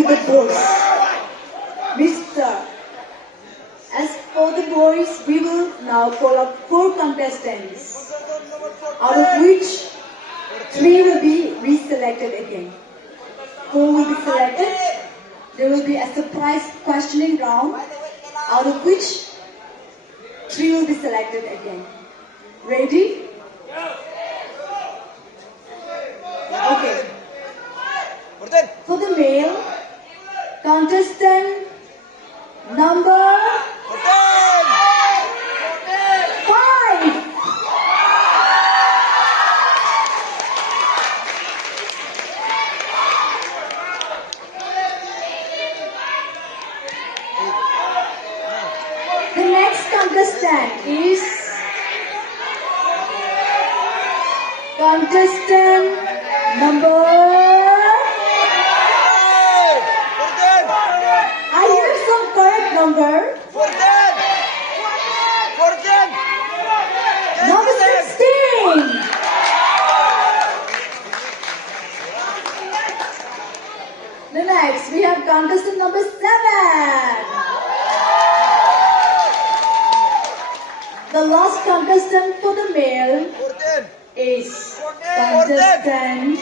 with the boys. Mr. As for the boys, we will now call up 4 contestants, out of which 3 will be reselected again. 4 will be selected. There will be a surprise questioning round, out of which 3 will be selected again. Ready? Okay. For the male, contestant number 5. The next contestant is contestant number. I hear some correct number. Number 16. The next we have contestant number 7. The last contestant for the male is contestant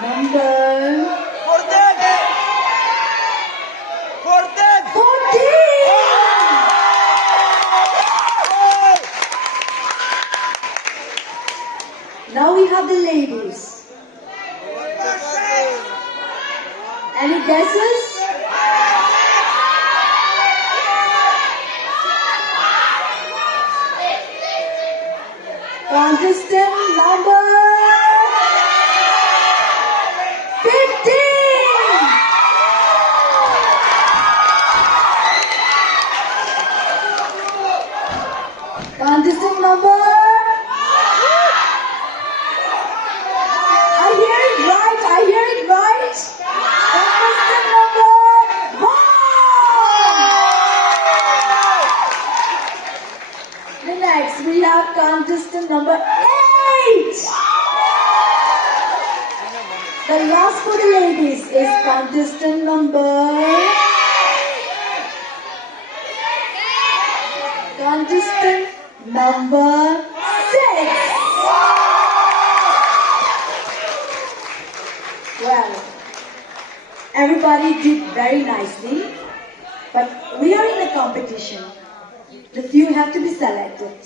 number 14. Now we have the ladies. Any guesses? Contestant number 15. Contestant number. I hear it right. Contestant number 1. The next we have contestant number 8. The last for the ladies is contestant number 6. Well, everybody did very nicely, but we are in a competition. The few have to be selected.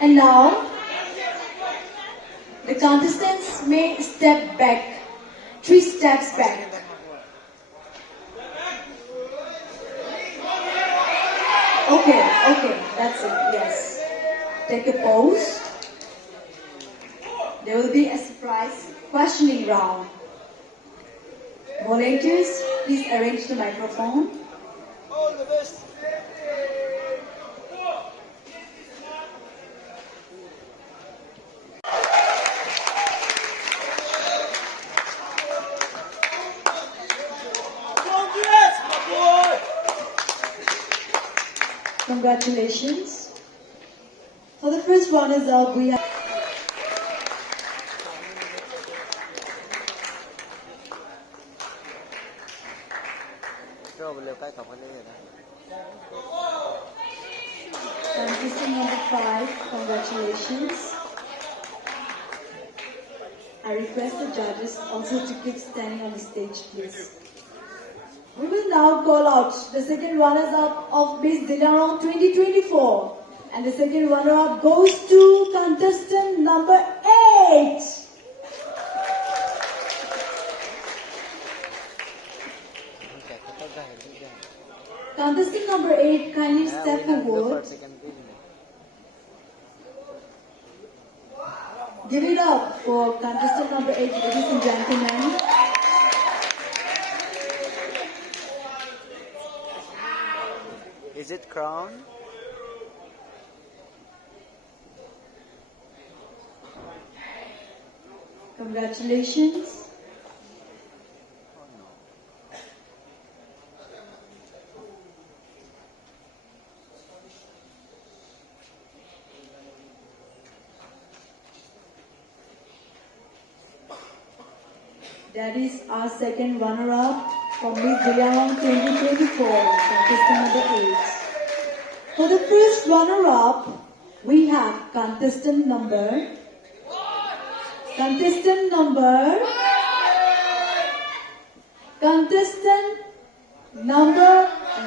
And now, the contestants may step back, 3 steps back. Okay, that's it, yes. Take a pose. There will be a surprise questioning round. Volunteers, please arrange the microphone. All the best. Congratulations. For the first runners-up, we have contestant number 5. Congratulations. I request the judges also to keep standing on the stage, please. We will now call out the second runners-up of Miss Zeliangrong 2024. And the second runner-up goes to contestant number 8. Contestant number 8, kindly step forward. Give it up for contestant number 8, ladies and gentlemen. Is it crown? Congratulations. That is our second runner-up from Miss Zeliangrong 2024, contestant number 8. For the first runner-up, we have contestant number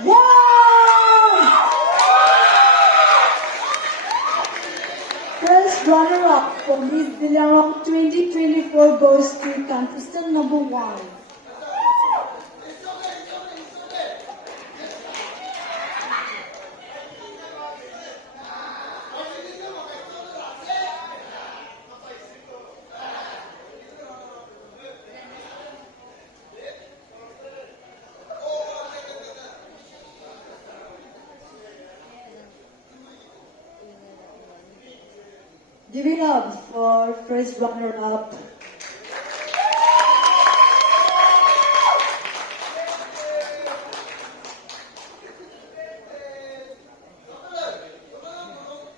1. First runner-up for Miss Zeliangrong 2024 goes to contestant number 1. Give it up for first runner-up.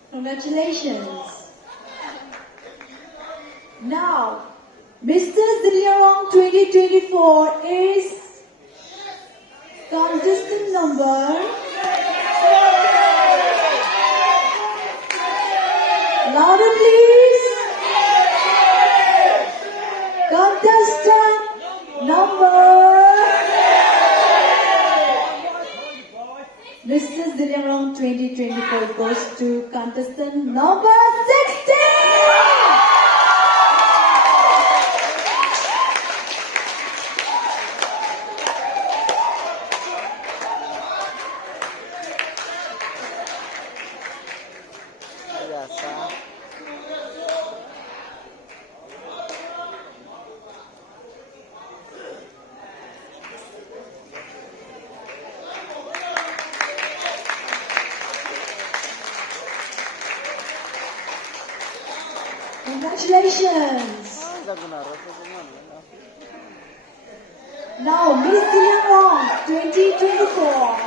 Congratulations. Now, Mr. Zeliangrong 2024 is contestant number... Louder, please. Contestant number... Mr. Zeliangrong 2024 goes to contestant number 16. Congratulations! Now, Miss Zeliangrong 2024.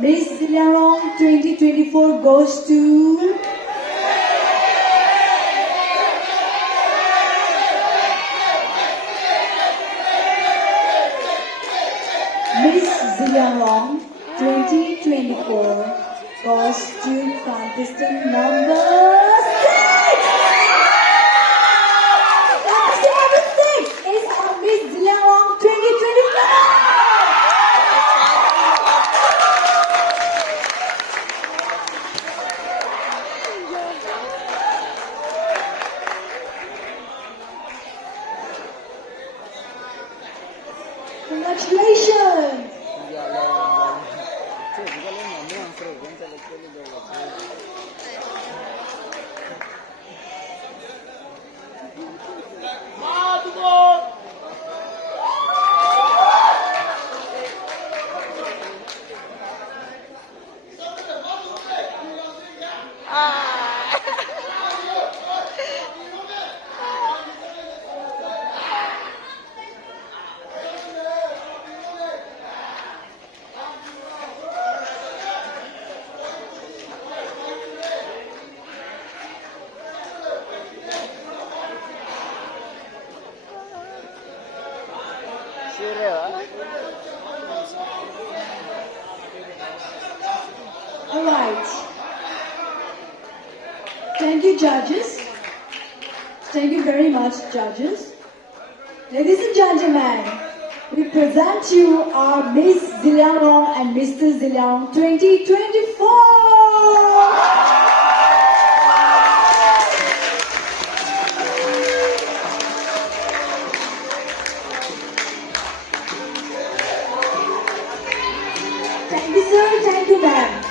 Miss Zeliangrong 2024 goes to... Miss Zeliangrong 2024 goes to contestant number 6! Contestant number 6 is on Miss Zeliangrong 2024! Congratulations! Alright. Thank you, judges. Thank you very much, judges. Ladies and gentlemen, we present you our Miss Zeliangrong and Mr. Zeliangrong 2024. Thank you, sir. Thank you, ma'am.